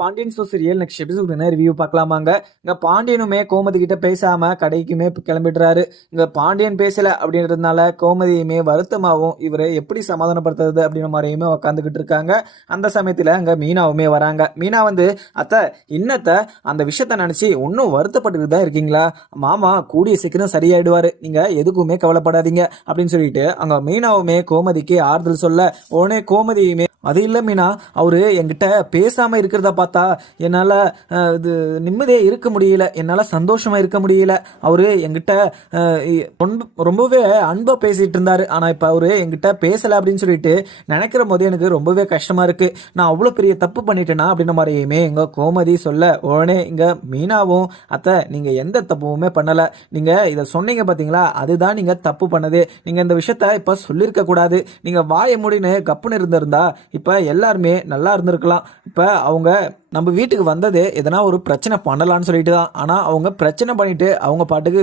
Pandian so serial next episode என்ன review பார்க்கலாமாங்க. இங்க பாண்டியனுமே கோமதி கிட்ட பேசாம கடைக்குமே கிளம்பிடுறாரு. இங்க பாண்டியன் பேசல அப்படின்றதுனால கோமதியுமே வருத்தமாவும் இவரை எப்படி சமாதானப்படுத்துறது அப்படின்ற மாதிரியுமே உக்காந்துக்கிட்டு இருக்காங்க. அந்த சமயத்துல அங்க மீனாவுமே வராங்க. மீனா வந்து அத்தை இன்னத்த அந்த விஷயத்த நினைச்சு இன்னும் வருத்தப்பட்டு தான் இருக்கீங்களா? மாமா கூடிய சீக்கிரம் சரியாயிடுவாரு, நீங்க எதுக்குமே கவலைப்படாதீங்க அப்படின்னு சொல்லிட்டு அங்க மீனாவுமே கோமதிக்கு ஆறுதல் சொல்ல உடனே கோமதியுமே அது இல்லை மீனா, அவரு என்கிட்ட பேசாம இருக்கிறத பார்த்தா என்னால் இது நிம்மதியாக இருக்க முடியல, என்னால் சந்தோஷமா இருக்க முடியல. அவரு என்கிட்ட ரொம்பவே அன்பா பேசிட்டு இருந்தாரு, ஆனால் இப்போ அவரு என்கிட்ட பேசலை அப்படின்னு சொல்லிட்டு நினைக்கிற போது எனக்கு ரொம்பவே கஷ்டமா இருக்கு. நான் அவ்வளோ பெரிய தப்பு பண்ணிட்டேனா அப்படின்ற மாதிரியுமே எங்க கோமதி சொல்ல உடனே இங்க மீனாவும் அத்தை நீங்க எந்த தப்புமே பண்ணல, நீங்க இதை சொன்னீங்க பாத்தீங்களா, அதுதான் நீங்க தப்பு பண்ணது. நீங்க இந்த விஷயத்த இப்ப சொல்லியிருக்க கூடாது. நீங்க வாயை மூடின்னு கப்புன்னு இருந்திருந்தா இப்ப எல்லாருமே நல்லா இருந்திருக்கலாம். இப்ப அவங்க நம்ம வீட்டுக்கு வந்தது எதனா ஒரு பிரச்சனை பண்ணலான்னு சொல்லிட்டு தான். ஆனால் அவங்க பிரச்சனை பண்ணிட்டு அவங்க பாட்டுக்கு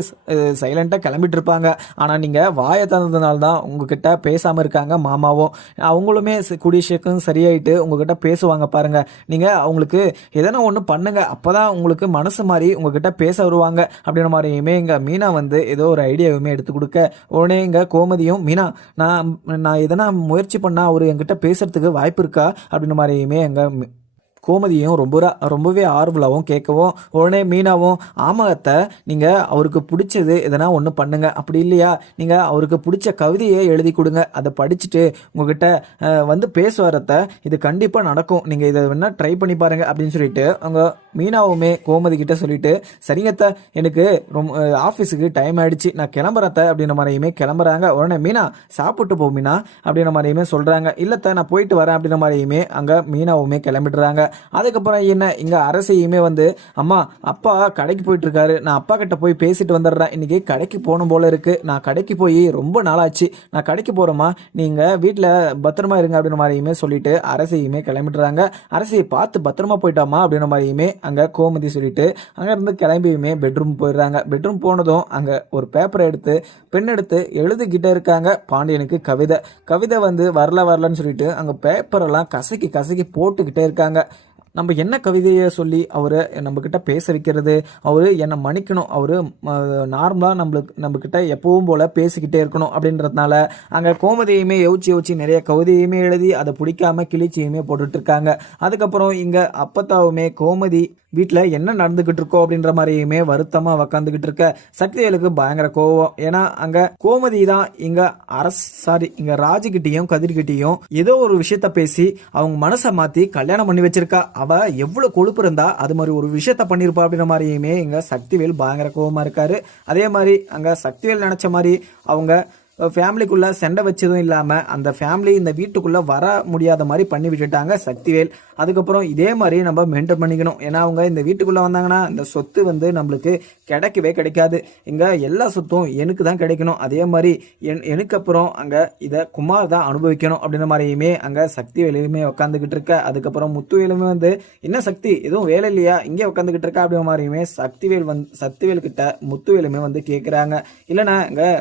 சைலண்டாக கிளம்பிட்டு இருப்பாங்க. ஆனால் நீங்கள் வாயை தந்ததுனால தான் உங்ககிட்ட பேசாமல் இருக்காங்க மாமாவும். அவங்களுமே கூடிய சீக்கிரம் சரியாயிட்டு உங்ககிட்ட பேசுவாங்க பாருங்க. நீங்கள் அவங்களுக்கு எதனா ஒன்று பண்ணுங்க, அப்போதான் உங்களுக்கு மனசு மாதிரி உங்ககிட்ட பேச வருவாங்க அப்படின்ற மாதிரியுமே எங்கள் மீனா வந்து ஏதோ ஒரு ஐடியாவுமே எடுத்து கொடுக்க உடனே எங்கள் கோமதியும் மீனா நான் எதனா முயற்சி பண்ணால் அவர் என்கிட்ட பேசுறதுக்கு வாய்ப்பு இருக்கா அப்படின்ற மாதிரியுமே எங்கள் கோமதியும் ரொம்பவே ஆர்வலாகவும் கேட்கவும் உடனே மீனாவும் ஆமாத்த நீங்கள் அவருக்கு பிடிச்சது எதனா ஒன்று பண்ணுங்க, அப்படி இல்லையா நீங்கள் அவருக்கு பிடிச்ச கவிதையை எழுதி கொடுங்க, அதை படிச்சுட்டு உங்ககிட்ட வந்து பேசுவாரத்த, இது கண்டிப்பாக நடக்கும், நீங்கள் இதை வேணால் ட்ரை பண்ணி பாருங்க அப்படின்னு சொல்லிட்டு அவங்க மீனாவுமே கோமதி கிட்ட சொல்லிட்டு சரிங்கத்த எனக்கு ரொம்ப ஆஃபீஸுக்கு டைம் ஆயிடுச்சு நான் கிளம்புறத்த அப்படின்ற மாதிரியுமே கிளம்புறாங்க. உடனே மீனா சாப்பிட்டு போ மீனா அப்படின்ற மாதிரியுமே சொல்கிறாங்க. இல்லத்த நான் போயிட்டு வரேன் அப்படின்ற மாதிரியுமே அங்கே மீனாவுமே கிளம்பிடுறாங்க. அதுக்கப்புறம் என்ன இங்க அரசையுமே வந்து அம்மா அப்பா கடைக்கு போயிட்டு இருக்காரு, நான் அப்பா கிட்ட போய் பேசிட்டு வந்துடுறேன், இன்னைக்கு கடைக்கு போகணும் போல இருக்கு, நான் கடைக்கு போய் ரொம்ப நாளாச்சு, நான் கடைக்கு போறேம்மா, நீங்க வீட்டுல பத்திரமா இருங்க அப்படின்ற மாதிரியுமே சொல்லிட்டு அரசையுமே கிளம்பிடுறாங்க. அரசியை பார்த்து பத்திரமா போயிட்டாமா அப்படின்ற மாதிரியுமே அங்க கோமதி சொல்லிட்டு அங்க இருந்து கிளம்பியுமே பெட்ரூம் போயிடுறாங்க. பெட்ரூம் போனதும் அங்க ஒரு பேப்பரை எடுத்து பெண் எடுத்து எழுதிக்கிட்டே இருக்காங்க பாண்டியனுக்கு கவிதை வந்து வரலன்னு சொல்லிட்டு அங்க பேப்பர் எல்லாம் கசக்கி கசக்கி போட்டுக்கிட்டே இருக்காங்க. நம்ம என்ன கவிதையை சொல்லி அவரை நம்மக்கிட்ட பேச வைக்கிறது, அவர் என்னை மன்னிக்கணும், அவர் நார்மலாக நம்மக்கிட்ட எப்பவும் போல் பேசிக்கிட்டே இருக்கணும் அப்படின்றதுனால அங்கே கோமதியுமே யோசிச்சு நிறைய கவிதையுமே எழுதி அதை பிடிக்காம கிழிச்சியுமே போட்டுட்ருக்காங்க. அதுக்கப்புறம் இங்கே அப்பத்தாவுமே கோமதி வீட்டில் என்ன நடந்துக்கிட்டு இருக்கோ அப்படின்ற மாதிரியுமே வருத்தமாக உக்காந்துக்கிட்டு இருக்க சக்திவேலுக்கு பயங்கர கோவம். ஏன்னா அங்கே கோமதி தான் இங்கே ராஜுகிட்டையும் கதிர்கிட்டையும் ஏதோ ஒரு விஷயத்த பேசி அவங்க மனசை மாற்றி கல்யாணம் பண்ணி வச்சிருக்கா. அவ எவ்வளவு கொழுப்பு இருந்தா அது மாதிரி ஒரு விஷயத்த பண்ணிருப்பா அப்படின்ற மாதிரியுமே இங்க சக்திவேல் பயங்கர கோபமா இருக்காரு. அதே மாதிரி அங்க சக்திவேல் நினைச்ச மாதிரி அவங்க ஃபேமிலிக்குள்ள சண்டை வச்சதும் இல்லாமல் அந்த ஃபேமிலி இந்த வீட்டுக்குள்ளே வர முடியாத மாதிரி பண்ணி விட்டுட்டாங்க சக்திவேல். அதுக்கப்புறம் இதே மாதிரி நம்ம மெயின்டைன் பண்ணிக்கணும். ஏன்னா அவங்க இந்த வீட்டுக்குள்ளே வந்தாங்கன்னா இந்த சொத்து வந்து நம்மளுக்கு கிடைக்கவே கிடைக்காது. இங்கே எல்லா சொத்தும் எனக்கு தான் கிடைக்கணும். அதே மாதிரி எனக்கு அப்புறம் அங்கே இதை குமார் தான் அனுபவிக்கணும் அப்படின்ற மாதிரியுமே அங்கே சக்திவேலுமே உட்காந்துக்கிட்டு இருக்க. அதுக்கப்புறம் முத்துவேலுமே வந்து என்ன சக்தி எதுவும் வேலை இல்லையா இங்கே உட்காந்துக்கிட்டு இருக்கா அப்படின்ற மாதிரியுமே சக்திவேல் கிட்ட முத்துவேலுமே வந்து கேட்குறாங்க. இல்லைன்னா இங்கே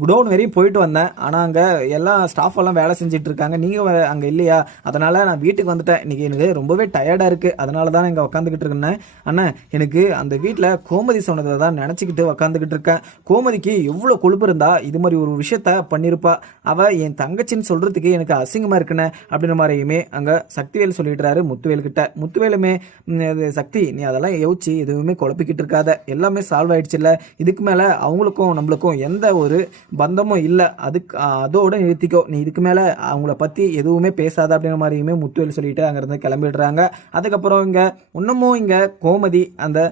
குடோன் வரையும் போயிட்டு வந்தேன், ஆனால் அங்கே எல்லாம் ஸ்டாஃப் எல்லாம் வேலை செஞ்சுட்டு இருக்காங்க, நீங்கள் அங்கே இல்லையா, அதனால் நான் வீட்டுக்கு வந்துட்டேன், இன்றைக்கி எனக்கு ரொம்பவே டயர்டாக இருக்குது, அதனால தான் இங்கே உட்காந்துக்கிட்டு இருக்கேன். அண்ணா எனக்கு அந்த வீட்டில் கோமதி சொன்னதை தான் நினச்சிக்கிட்டு உட்காந்துக்கிட்டு இருக்கேன். கோமதிக்கு எவ்வளோ கொழுப்பு இருந்தா இது மாதிரி ஒரு விஷயத்த பண்ணியிருப்பா, அவள் என் தங்கச்சின்னு சொல்கிறதுக்கு எனக்கு அசிங்கமாக இருக்குண்ணே அப்படின்ற மாதிரியுமே அங்கே சக்திவேல் சொல்லிடுறாரு முத்துவேல்கிட்ட. முத்துவேலுமே சக்தி நீ அதெல்லாம் யோசிச்சு எதுவுமே குழப்பிக்கிட்டு இருக்காத, எல்லாமே சால்வ் ஆயிடுச்சு இல்லை, இதுக்கு மேலே அவங்களுக்கும் நம்மளுக்கும் எந்த ஒரு பந்தமும் இல்லை, அதோட நிறுத்திக்கோ, நீ இதுக்கு மேல அவங்கள பத்தி எதுவுமே பேசாத அப்படின்ற மாதிரியுமே முத்துவேல் சொல்லிட்டு அங்கிருந்து கிளம்பிடுறாங்க. அதுக்கப்புறம் இங்க இன்னமும் இங்க கோமதி அந்த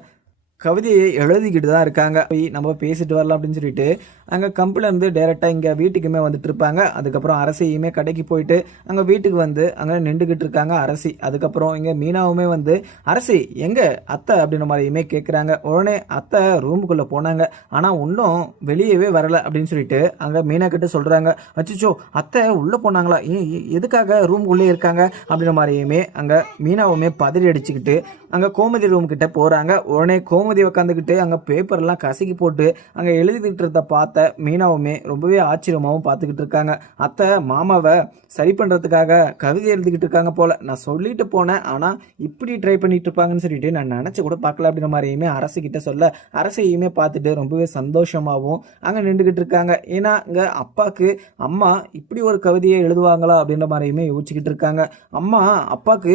கவிதையை எழுதிக்கிட்டு தான் இருக்காங்க. போய் நம்ம பேசிட்டு வரலாம் அப்படின்னு சொல்லிட்டு அங்கே கம்பெனிலேருந்து டேரெக்டாக இங்கே வீட்டுக்குமே வந்துட்டு இருப்பாங்க. அதுக்கப்புறம் அரசியுமே கடைக்கு போயிட்டு அங்கே வீட்டுக்கு வந்து அங்கே நின்றுக்கிட்டு இருக்காங்க அரசி. அதுக்கப்புறம் இங்கே மீனாவுமே வந்து அரசி எங்கே அத்தை அப்படின்ற மாதிரியுமே கேட்குறாங்க. உடனே அத்தை ரூமுக்குள்ளே போனாங்க, ஆனால் இன்னும் வெளியவே வரலை அப்படின்னு சொல்லிட்டு அங்கே மீனா கிட்ட சொல்கிறாங்க. அச்சோ அத்தை உள்ளே போனாங்களா, எதுக்காக ரூமுக்குள்ளே இருக்காங்க அப்படின்ற மாதிரியுமே அங்கே மீனாவுமே பதறி அடிச்சுக்கிட்டு அங்கே கோமதி ரூம் கிட்ட போகிறாங்க. உடனே கோமதி கோமதி உட்காந்துக்கிட்டு அங்கே பேப்பர்லாம் கசக்கி போட்டு அங்கே எழுதிக்கிட்டு இருந்த பார்த்த மீனாவுமே ரொம்பவே ஆச்சரியமாகவும் பார்த்துக்கிட்டு இருக்காங்க. அத்தை மாமாவை சரி பண்ணுறதுக்காக கவிதை எழுதிக்கிட்டு இருக்காங்க போல். நான் சொல்லிட்டு போனேன், ஆனால் இப்படி ட்ரை பண்ணிட்டு இருப்பாங்கன்னு சொல்லிட்டு நான் நினச்சி கூட பார்க்கல அப்படின்ற மாதிரியுமே அரசுக்கிட்ட சொல்ல, அரசையுமே பார்த்துட்டு ரொம்பவே சந்தோஷமாகவும் அங்கே நின்றுக்கிட்டு இருக்காங்க. ஏன்னா இங்கே அப்பாவுக்கு அம்மா இப்படி ஒரு கவிதையை எழுதுவாங்களா அப்படின்ற மாதிரியுமே யோசிச்சுக்கிட்டு இருக்காங்க. அப்பாவுக்கு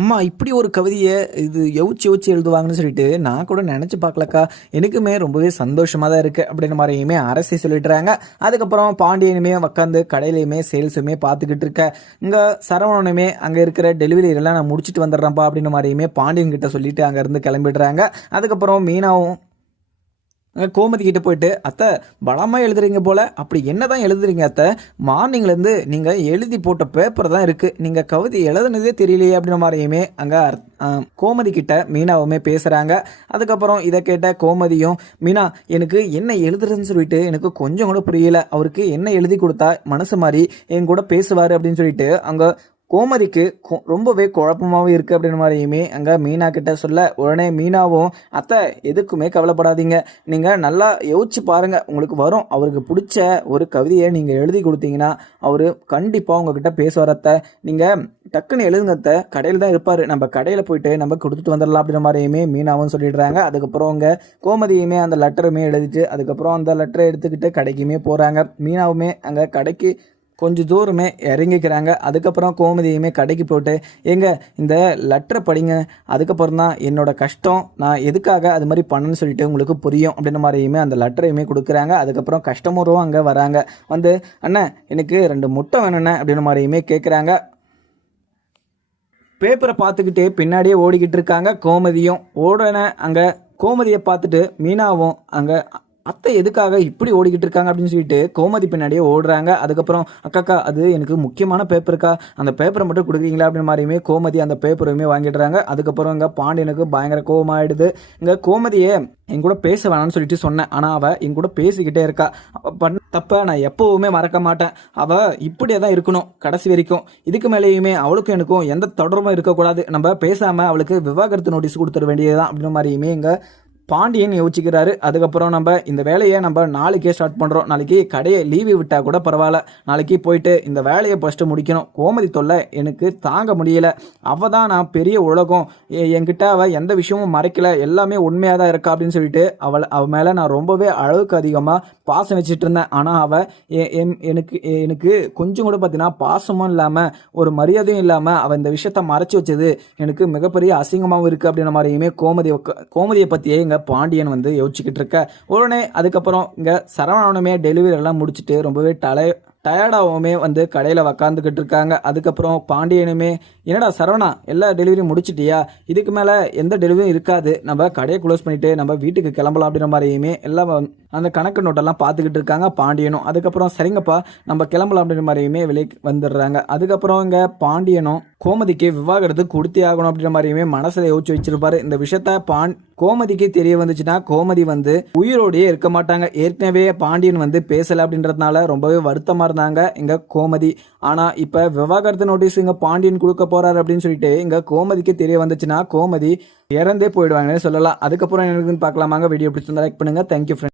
அம்மா இப்படி ஒரு கவிதையை இது யோசிச்சு எழுதுவாங்கன்னு சொல்லிட்டு நான் கூட நினச்சி பார்க்கலக்கா, எனக்குமே ரொம்பவே சந்தோஷமாக தான் இருக்குது அப்படின்ற மாதிரியுமே அரசை சொல்லிட்டுறாங்க. அதுக்கப்புறம் பாண்டியனுமே உட்காந்து கடையிலையுமே சேல்ஸுமே பார்த்துக்கிட்டு இருக்க. இங்கே சரவணனுமே அங்கே இருக்கிற டெலிவரி எல்லாம் நான் முடிச்சுட்டு வந்துடுறேன்ப்பா அப்படின்ற மாதிரியுமே பாண்டியன் கிட்ட சொல்லிட்டு அங்கேருந்து கிளம்பிடுறாங்க. அதுக்கப்புறம் மீனாவும் கோமதி கிட்ட போயிட்டு, அத்தை பலமாக எழுதுறீங்க போல, அப்படி என்ன தான் எழுதுறீங்க அத்தை, மார்னிங்லேருந்து நீங்கள் எழுதி போட்ட பேப்பர் தான் இருக்குது, நீங்கள் கவிதை எழுதுனதே தெரியலையே அப்படின்ற மாதிரியுமே அங்கே கோமதி கிட்ட மீனாவுமே பேசுகிறாங்க. அதுக்கப்புறம் இதை கேட்ட கோமதியும், மீனா எனக்கு என்ன எழுதுறதுன்னு சொல்லிட்டு எனக்கு கொஞ்சம் கூட புரியல, அவருக்கு என்ன எழுதி கொடுத்தா மனசு மாதிரி என் கூட பேசுவார் அப்படின்னு சொல்லிட்டு அங்கே கோமதிக்கு ரொம்பவே குழப்பமாகவும் இருக்குது அப்படின்ற மாதிரியுமே அங்கே மீனா கிட்ட சொல்ல, உடனே மீனாவும், அத்தை எதுக்குமே கவலைப்படாதீங்க, நீங்கள் நல்லா யோசிச்சு பாருங்கள், உங்களுக்கு வரும், அவருக்கு பிடிச்ச ஒரு கவிதையை நீங்கள் எழுதி கொடுத்தீங்கன்னா அவர் கண்டிப்பாக உங்ககிட்ட பேசுவார் அத்தை, நீங்கள் டக்குன்னு எழுதுங்க அத்தை, கடையில் தான் இருப்பார், நம்ம கடையில் போயிட்டு நம்ம கொடுத்துட்டு வந்துடலாம் அப்படின்ற மாதிரியுமே மீனாவும் சொல்லிடுறாங்க. அதுக்கப்புறம் அங்கே கோமதியுமே அந்த லெட்டருமே எழுதிட்டு அதுக்கப்புறம் அந்த லெட்டரை எடுத்துக்கிட்டு கடைக்குமே போகிறாங்க. மீனாவுமே அங்கே கடைக்கு கொஞ்சம் தூரமே இறங்கிக்கிறாங்க. அதுக்கப்புறம் கோமதியுமே கடைக்கு போட்டு, எங்க இந்த லெட்டரை படிங்க, அதுக்கப்புறம் தான் என்னோட கஷ்டம் நான் எதுக்காக அது மாதிரி பண்ணணும்னு சொல்லிட்டு உங்களுக்கு புரியும் அப்படின்ற மாதிரியுமே அந்த லெட்டரையுமே கொடுக்குறாங்க. அதுக்கப்புறம் கஸ்டமரும் அங்கே வராங்க. வந்து, அண்ணன் எனக்கு 2 முட்டை வேணுண்ணே அப்படின்ற மாதிரியுமே கேட்குறாங்க. பேப்பரை பார்த்துக்கிட்டே பின்னாடியே ஓடிக்கிட்டு இருக்காங்க கோமதியும். உடனே அங்கே கோமதியை பார்த்துட்டு மீனாவும் அங்கே அத்தை எதுக்காக இப்படி ஓடிக்கிட்டு இருக்காங்க அப்படின்னு சொல்லிட்டு கோமதி பின்னாடியே ஓடுறாங்க. அதுக்கப்புறம், அக்காக்கா அது எனக்கு முக்கியமான பேப்பருக்கா, அந்த பேப்பரை மட்டும் கொடுக்குறீங்களா அப்படின்னு மாதிரியுமே கோமதி அந்த பேப்பரையுமே வாங்கிடுறாங்க. அதுக்கப்புறம் இங்கே பாண்டியனுக்கு பயங்கர கோபமாயிடுது. இங்கே கோமதியே என் கூட பேச வேணாம்னு சொல்லிட்டு சொன்னேன், ஆனால் அவள் என் கூட பேசிக்கிட்டே இருக்கா, பண்ண தப்ப நான் எப்போவுமே மறக்க மாட்டேன், அவள் இப்படியே தான் இருக்கணும் கடைசி வரைக்கும், இதுக்கு மேலேயுமே அவளுக்கும் எனக்கும் எந்த தொடர்பும் இருக்கக்கூடாது, நம்ம பேசாமல் அவளுக்கு விவாகரத்து நோட்டீஸ் கொடுத்துட வேண்டியதுதான் அப்படின்ற மாதிரியுமே இங்கே பாண்டியன் யோசிக்கிறாரு. அதுக்கப்புறம் நம்ம இந்த வேலையை நம்ம நாளைக்கே ஸ்டார்ட் பண்ணுறோம், நாளைக்கு கடையை லீவு விட்டால் கூட பரவாயில்ல, நாளைக்கு போயிட்டு இந்த வேலையை ஃபஸ்ட்டு முடிக்கணும், கோமதி தொல்லை எனக்கு தாங்க முடியலை, அவள் தான் நான் பெரிய உலகம், என்கிட்ட அவள் எந்த விஷயமும் மறைக்கல, எல்லாமே உண்மையாக தான் இருக்கா அப்படின்னு சொல்லிட்டு அவள் மேலே நான் ரொம்பவே அளவுக்கு அதிகமாக பாசம் வச்சுட்டு இருந்தேன். ஆனால் அவள் எனக்கு கொஞ்சம் கூட பார்த்தீங்கன்னா பாசமும் இல்லாமல் ஒரு மரியாதையும் இல்லாமல் அவள் இந்த விஷயத்த மறைச்சி வச்சது எனக்கு மிகப்பெரிய அசிங்கமாகவும் இருக்குது அப்படின்ற மாதிரியுமே கோமதியை பற்றியே இங்கே பாண்டியன் வந்து யோசிச்சுக்கிட்டு இருக்க. உடனே அதுக்கப்புறம் இங்கே சரவணனுமே டெலிவரி எல்லாம் முடிச்சுட்டு ரொம்பவே டயர்டாகவுமே வந்து கடையில் உக்காந்துக்கிட்டு இருக்காங்க. அதுக்கப்புறம் பாண்டியனுமே, என்னடா சரவணா எல்லா டெலிவரியும் முடிச்சிட்டியா, இதுக்கு மேலே எந்த டெலிவரியும் இருக்காது, நம்ம கடையை க்ளோஸ் பண்ணிவிட்டு நம்ம வீட்டுக்கு கிளம்பலாம் அப்படின்ற மாதிரியுமே எல்லாம் அந்த கணக்கு நோட்டெல்லாம் பார்த்துக்கிட்டு இருக்காங்க பாண்டியனும். அதுக்கப்புறம் சரிங்கப்பா நம்ம கிளம்பலாம் அப்படின்ற மாதிரியுமே வெளியே வந்துடுறாங்க. அதுக்கப்புறம் இங்கே பாண்டியனும் கோமதிக்கு விவாகரத்து கொடுத்தே ஆகணும் அப்படின்ற மாதிரியுமே மனசில் யோசிச்சு வச்சிருப்பாரு. இந்த விஷயத்த கோமதிக்கு தெரிய வந்துச்சுன்னா கோமதி வந்து உயிரோடையே இருக்க மாட்டாங்க. ஏற்கனவே பாண்டியன் வந்து பேசலை அப்படின்றதுனால ரொம்பவே வருத்தமாக இருந்தாங்க இங்கே கோமதி. ஆனால் இப்போ விவாகரத்து நோட்டீஸ் இங்கே பாண்டியன் கொடுக்க போறாரு அப்படின்னு சொல்லிட்டு இங்கே கோமதிக்கு தெரிய வந்துச்சுன்னா கோமதி இறந்தே போயிடுவாங்கன்னு சொல்லலாம். அதுக்கப்புறம் எனக்குன்னு பார்க்கலாமாங்க. வீடியோ பிடிச்சிருந்தா லைக் பண்ணுங்க. Thank you friends.